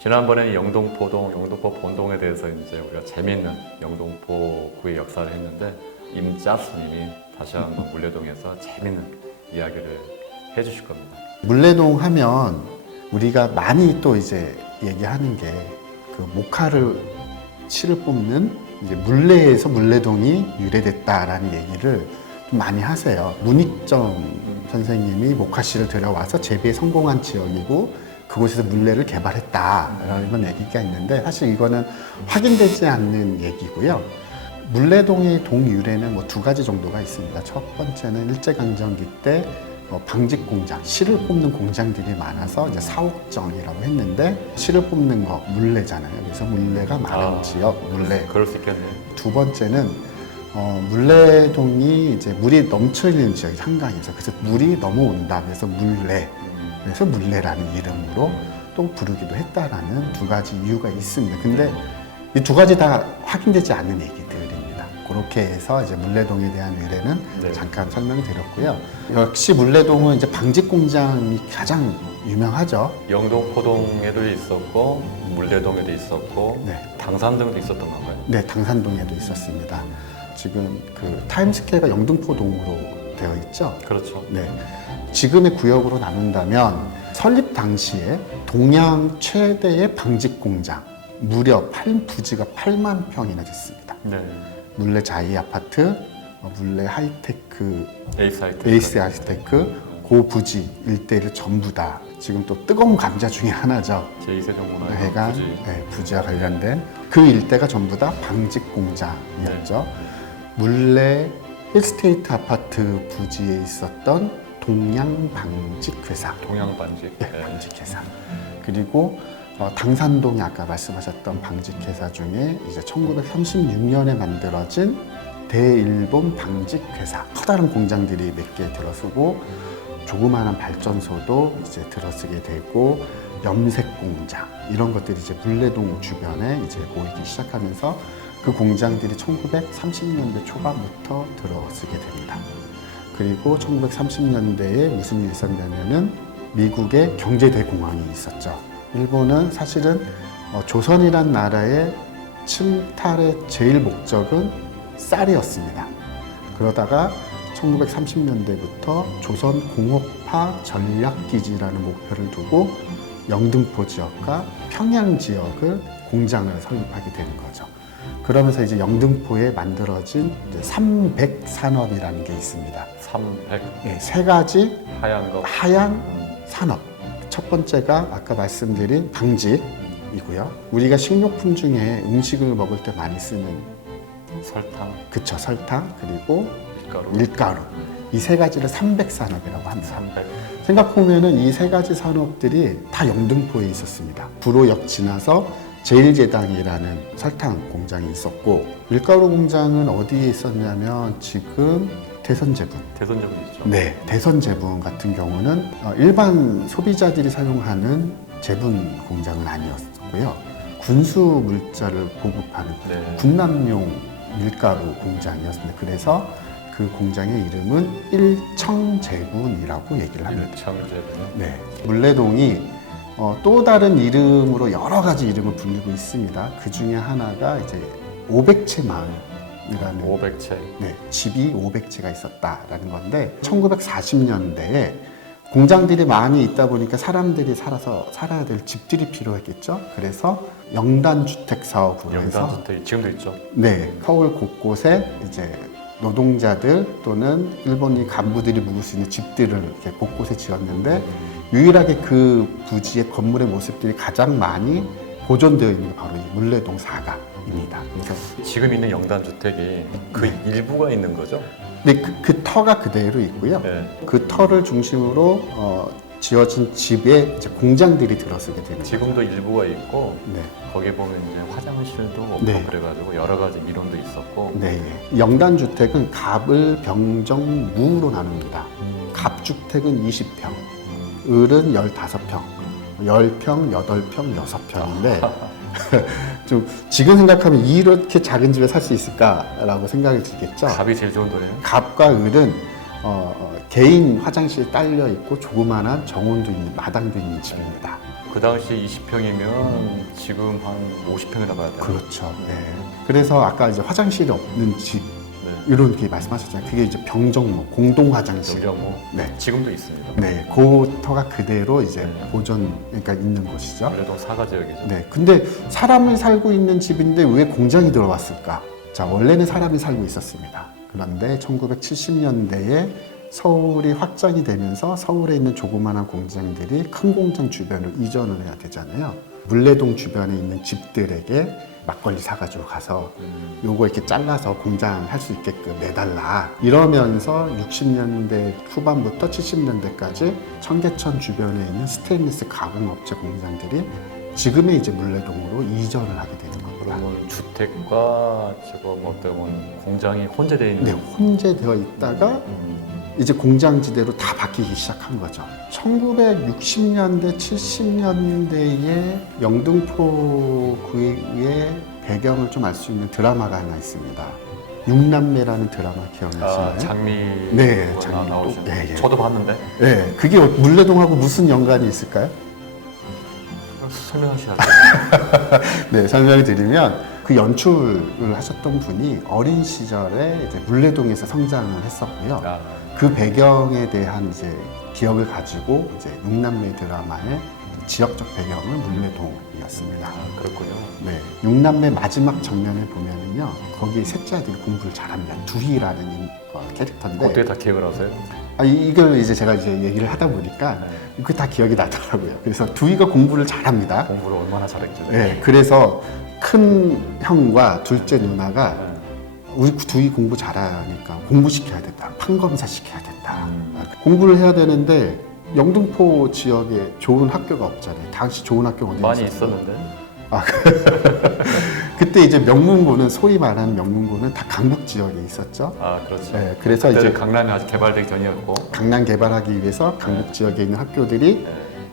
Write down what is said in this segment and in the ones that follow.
지난번에 영등포동, 영등포 본동에 대해서 이제 우리가 재미있는 영등포구의 역사를 했는데 임짜수님이 다시 한번 물레동에서 재미있는 이야기를 해주실 겁니다. 물레동 하면 우리가 많이 또 이제 얘기하는 게 그 목화를 실을 뽑는 이제 물레에서 물레동이 유래됐다라는 얘기를 좀 많이 하세요. 문익점 선생님이 목화실을 들여와서 재배에 성공한 지역이고 그곳에서 물레를 개발했다라는 얘기가 있는데 사실 이거는 확인되지 않는 얘기고요. 물레동의 동유래는 뭐 두 가지 정도가 있습니다. 첫 번째는 일제강점기 때 방직 공장, 실을 뽑는 공장들이 많아서 이제 사옥정이라고 했는데 실을 뽑는 거 물레잖아요. 그래서 물레가 많은 지역 물레. 그럴 수 있겠네요. 두 번째는 물레동이 이제 물이 넘쳐있는 지역이 한강에서 그래서 물이 넘어온다. 그래서 물레. 그래서 물레라는 이름으로 또 부르기도 했다라는 두 가지 이유가 있습니다. 근데 이 두 가지 다 확인되지 않는 얘기들입니다. 그렇게 해서 이제 물레동에 대한 유래는 네. 잠깐 설명을 드렸고요. 역시 물레동은 이제 방직 공장이 가장 유명하죠. 영등포동에도 있었고 물레동에도 있었고 네. 당산동에도 있었던 건가요? 네, 당산동에도 있었습니다. 지금 그 타임스퀘어가 영등포동으로 되어 있죠. 그렇죠. 네. 지금의 구역으로 나눈다면 설립 당시에 동양 최대의 방직 공장 무려 부지가 8만 평이나 됐습니다. 네. 물레 자이 아파트, 물레 하이테크, 에이스 하이테크, 고 부지 일대를 전부 다 지금 또 뜨거운 감자 중에 하나죠. 제2세종문화회관 부지. 네, 부지와 관련된 그 일대가 전부 다 방직 공장이었죠. 물레 힐스테이트 아파트 부지에 있었던 동양방직회사. 동양반직. 네, 방직회사. 그리고 당산동에 아까 말씀하셨던 방직회사 중에 이제 1936년에 만들어진 대일본 방직회사. 커다란 공장들이 몇 개 들어서고 조그마한 발전소도 이제 들어서게 되고 염색 공장 이런 것들이 이제 물레동 주변에 이제 보이기 시작하면서 그 공장들이 1930년대 초반부터 들어서게 됩니다. 그리고 1930년대에 무슨 일이 있었냐면은 미국의 경제대공황이 있었죠. 일본은 사실은 조선이란 나라의 침탈의 제일 목적은 쌀이었습니다. 그러다가 1930년대부터 조선공업화 전략기지라는 목표를 두고 영등포 지역과 평양 지역을 공장을 설립하게 되는 거죠. 그러면서 이제 영등포에 만들어진 이제 300산업이라는 게 있습니다. 300. 네, 세 가지 하얀 거. 하얀 산업. 첫 번째가 아까 말씀드린 방직이고요. 우리가 식료품 중에 음식을 먹을 때 많이 쓰는 설탕. 그쵸, 설탕 그리고 밀가루. 밀가루. 이 세 가지를 300산업이라고 합니다. 300. 생각해보면은 이 세 가지 산업들이 다 영등포에 있었습니다. 구로역 지나서 제일제당이라는 설탕 공장이 있었고 밀가루 공장은 어디에 있었냐면 지금 대선제분. 대선적은 있죠. 네, 대선제분 같은 경우는 일반 소비자들이 사용하는 제분 공장은 아니었고요. 군수 물자를 보급하는 네. 군남용 밀가루 공장이었습니다. 그래서 그 공장의 이름은 일청제분이라고 얘기를 합니다. 일청제분. 네, 물레동이 또 다른 이름으로 여러 가지 이름을 불리고 있습니다. 그 중에 하나가 이제 500채 마을이라는 500채. 네, 집이 500채가 있었다라는 건데 1940년대에 공장들이 많이 있다 보니까 사람들이 살아야 될 집들이 필요했겠죠. 그래서 영단주택 사업으로 해서 영단주택 지금도 있죠. 네, 서울 곳곳에 이제 노동자들 또는 일본인 간부들이 묵을 수 있는 집들을 이렇게 곳곳에 지었는데 유일하게 그 부지의 건물의 모습들이 가장 많이 보존되어 있는 게 바로 이 물레동 4가입니다. 그래서 지금 있는 영단주택이 그 일부가 있는 거죠? 네, 그 터가 그대로 있고요. 네. 그 터를 중심으로 지어진 집에 이제 공장들이 들어서게 되는 거죠. 지금도 일부가 있고 네. 거기 보면 이제 화장실도 없고 네. 그래가지고 여러 가지 미론도 있었고. 네. 영단주택은 갑을, 병정, 무로 나눕니다. 갑주택은 20평, 을은 15평, 10평, 8평, 6평인데 좀 지금 생각하면 이렇게 작은 집에 살 수 있을까라고 생각이 들겠죠. 갑이 제일 좋은 돈이에요? 갑과 을은 개인 화장실 딸려 있고 조그만한 정원도 있는 마당도 있는 집입니다. 그 당시 20평이면 지금 한 50평이나 가야 돼요. 그렇죠. 네. 그래서 아까 이제 화장실이 없는 집 네. 이렇게 말씀하셨잖아요. 그게 이제 병정로 공동 화장실. 영정모 네. 지금도 있습니다. 네, 그 터가 그대로 이제 네. 보존 그러니까 있는 곳이죠. 원래도 사가 지역이죠. 네, 근데 사람을 살고 있는 집인데 왜 공장이 들어왔을까? 자, 원래는 사람이 살고 있었습니다. 그런데 1970년대에 서울이 확장이 되면서 서울에 있는 조그마한 공장들이 큰 공장 주변으로 이전을 해야 되잖아요. 물레동 주변에 있는 집들에게 막걸리 사가지고 가서 요거 이렇게 잘라서 공장 할 수 있게끔 내달라 이러면서 60년대 후반부터 70년대까지 청계천 주변에 있는 스테인리스 가공업체 공장들이 지금의 이제 물레동으로 이전을 하게 되는 겁니다. 그러면 주택과 지금 어떤 공장이 혼재되어 있는 네, 혼재되어 있다가 이제 공장지대로 다 바뀌기 시작한 거죠. 1960년대, 70년대에 영등포구의 배경을 좀 알 수 있는 드라마가 하나 있습니다. 육남매라는 드라마 기억나시나요? 장미 네, 뭐 장미 나오시는 또- 예, 예. 저도 봤는데 네, 그게 물레동하고 무슨 연관이 있을까요? 설명하셔야죠. 네, 설명을 드리면 그 연출을 하셨던 분이 어린 시절에 이제 물레동에서 성장을 했었고요. 아, 그 배경에 대한 이제 기억을 가지고 이제 육남매 드라마의 지역적 배경은 물레동이었습니다. 그렇군요. 네, 육남매 마지막 장면을 보면은요, 거기 셋째 아들이 공부를 잘합니다. 두희라는 캐릭터인데, 어떻게 다 기억을 하세요? 이걸 이제 제가 이제 얘기를 하다 보니까 그게 다 기억이 나더라고요. 그래서 두희가 공부를 잘합니다. 공부를 얼마나 잘했죠. 네, 그래서 큰 형과 둘째 누나가 우리 두희 공부 잘하니까 공부시켜야 된다. 판검사 시켜야 된다. 공부를 해야 되는데 영등포 지역에 좋은 학교가 없잖아요. 당시 좋은 학교가 어디 많이 있었어요? 있었는데 그때 이제 명문고는 소위 말하는 명문고는 다 강북 지역에 있었죠. 그렇죠. 네, 그래서 그때는 이제 강남이 아직 개발되기 전이었고 강남 개발하기 위해서 강북 지역에 있는 학교들이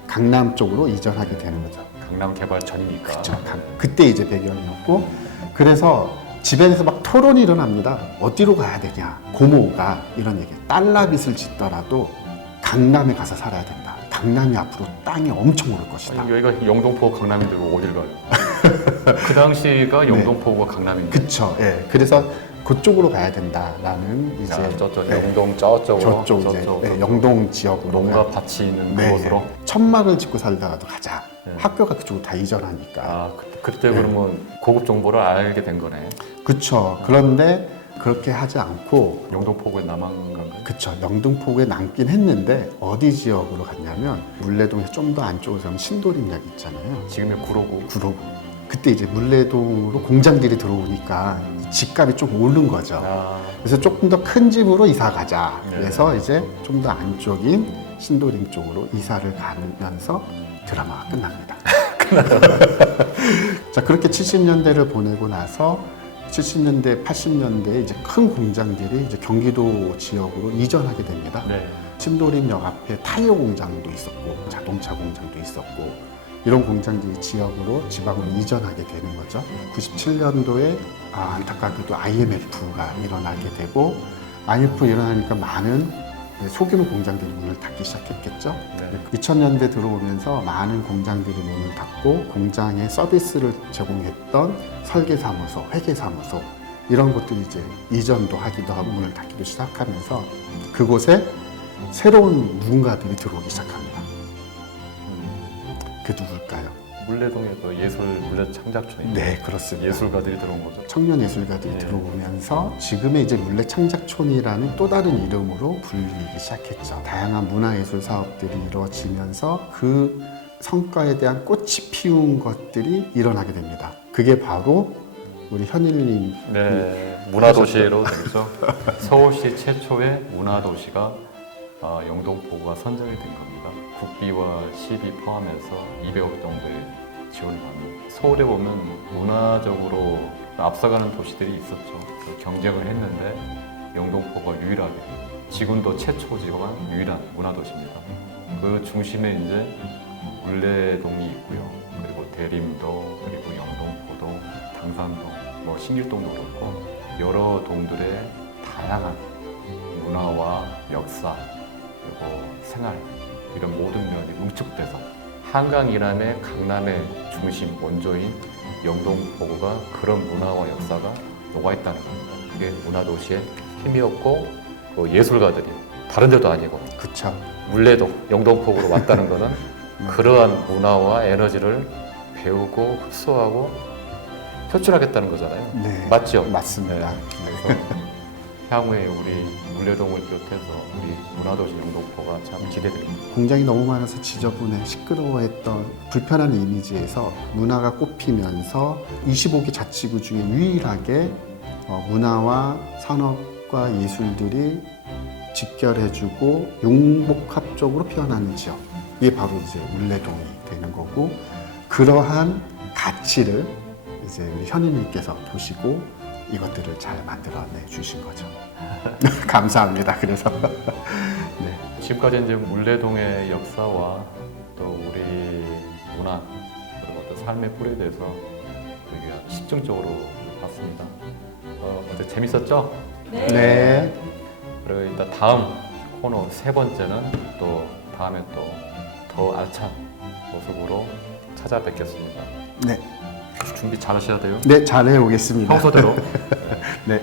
강남 쪽으로 이전하게 되는 거죠. 강남 개발 전이니까. 그렇죠. 그때 이제 배경이었고 그래서 집에서 막 토론이 일어납니다. 어디로 가야 되냐. 고모가 이런 얘기. 딸라빚을 짓더라도 강남에 가서 살아야 된다. 강남이 앞으로 땅이 엄청 오를 것이다. 아니, 여기가 영등포 강남인데 뭐 어딜 가요? 그 당시가 영등포가 강남인데. 그쵸. 예. 그래서 그쪽으로 가야 된다라는 이제 저쪽 예, 영동 저쪽으로 저쪽 이제 예, 영동 지역으로 농가 밭이 있는 네, 그곳으로. 예. 천막을 짓고 살다가도 가자. 네. 학교가 그쪽으로 다 이전하니까. 그때 그러면 고급 정보를 알게 된 거네. 그쵸. 그런데 그렇게 하지 않고 영등포구에 남한 건가요? 그쵸. 영등포구에 남긴 했는데 어디 지역으로 갔냐면 물레동에서 좀 더 안쪽으로 가면 신도림역 있잖아요. 지금의 구로구. 구로구. 그때 이제 물레동으로 공장들이 들어오니까 집값이 좀 오른 거죠. 그래서 조금 더 큰 집으로 이사 가자. 네. 그래서 이제 좀 더 안쪽인 신도림 쪽으로 이사를 가면서 드라마가 끝납니다. 자, 그렇게 70년대를 보내고 나서 70년대, 80년대에 이제 큰 공장들이 이제 경기도 지역으로 이전하게 됩니다. 네. 신도림역 앞에 타이어 공장도 있었고, 자동차 공장도 있었고, 이런 공장들이 지역으로 지방으로 이전하게 되는 거죠. 97년도에 안타깝게도 IMF가 일어나게 되고, IMF 일어나니까 많은 소규모 공장들이 문을 닫기 시작했겠죠. 네. 2000년대 들어오면서 많은 공장들이 문을 닫고 공장에 서비스를 제공했던 설계사무소, 회계사무소 이런 것들이 이제 이전도 하기도 하고 문을 닫기도 시작하면서 그곳에 새로운 누군가들이 들어오기 시작합니다. 그 누굴까요? 물레동에도 물레 창작촌이. 네, 그렇습니다. 예술가들이 들어온 거죠. 청년 예술가들이 네. 들어오면서 지금의 이제 물레 창작촌이라는 또 다른 이름으로 불리기 시작했죠. 다양한 문화예술 사업들이 이루어지면서 그 성과에 대한 꽃이 피운 것들이 일어나게 됩니다. 그게 바로 우리 현일님. 네, 문화도시로 되죠. 서울시 최초의 문화도시가 영등포구가 선정이 된 겁니다. 국비와 시비 포함해서 200억 정도의 지원을 받는. 서울에 보면 문화적으로 앞서가는 도시들이 있었죠. 경쟁을 했는데 영등포가 유일하게 지금도 최초지만 유일한 문화도시입니다. 그 중심에 이제 물레동이 있고요. 그리고 대림도, 그리고 영등포도, 당산도, 신길동도 그렇고 여러 동들의 다양한 문화와 역사 그리고 생활 이런 모든 면이 응축돼서 한강 이남의 강남의 중심 원조인 영동포구가 그런 문화와 역사가 녹아있다는 겁니다. 그게 문화도시의 힘이었고 그 예술가들이 다른 데도 아니고 그쵸. 물레동 영동포구로 왔다는 것은 그러한 문화와 에너지를 배우고 흡수하고 표출하겠다는 거잖아요. 네. 맞죠? 맞습니다. 그래서 향후에 우리 물레동을 비롯해서 우리 문화도시 영동포가 참 기대됩니다. 공장이 너무 많아서 지저분해 시끄러워했던 불편한 이미지에서 문화가 꽃피면서 25개 자치구 중에 유일하게 문화와 산업과 예술들이 직결해주고 융복합적으로 피어나는 지역, 이게 바로 이제 물레동이 되는 거고, 그러한 가치를 이제 우리 현인님께서 보시고 이것들을 잘 만들어내 주신 거죠. 감사합니다. 그래서 네. 지금까지 이제 물레동의 역사와 또 우리 문화 그리고 또 삶의 뿌리에 대해서 되게 집중적으로 봤습니다. 어때 재밌었죠? 네. 그리고 일단 다음 코너 세 번째는 또 다음에 또 더 알찬 모습으로 찾아뵙겠습니다. 네. 준비 잘 하셔야 돼요. 네, 잘해 오겠습니다. 평소대로. 네.